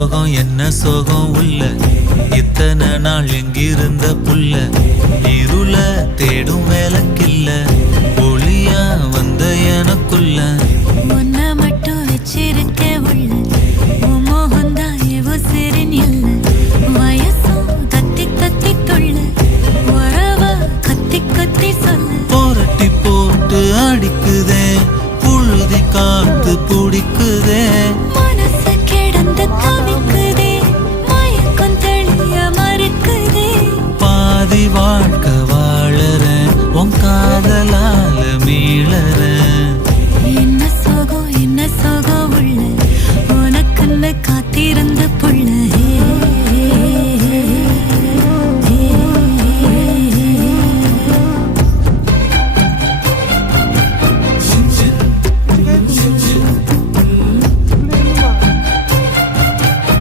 சோகம் என்ன சோகம் உள்ள இத்தனை நாள் எங்கிருந்த புல்ல இருள தேடும் வேலைக்கில்ல ஒளியா வந்த எனக்குள்ள உன்னை மட்டும் வச்சிருக்க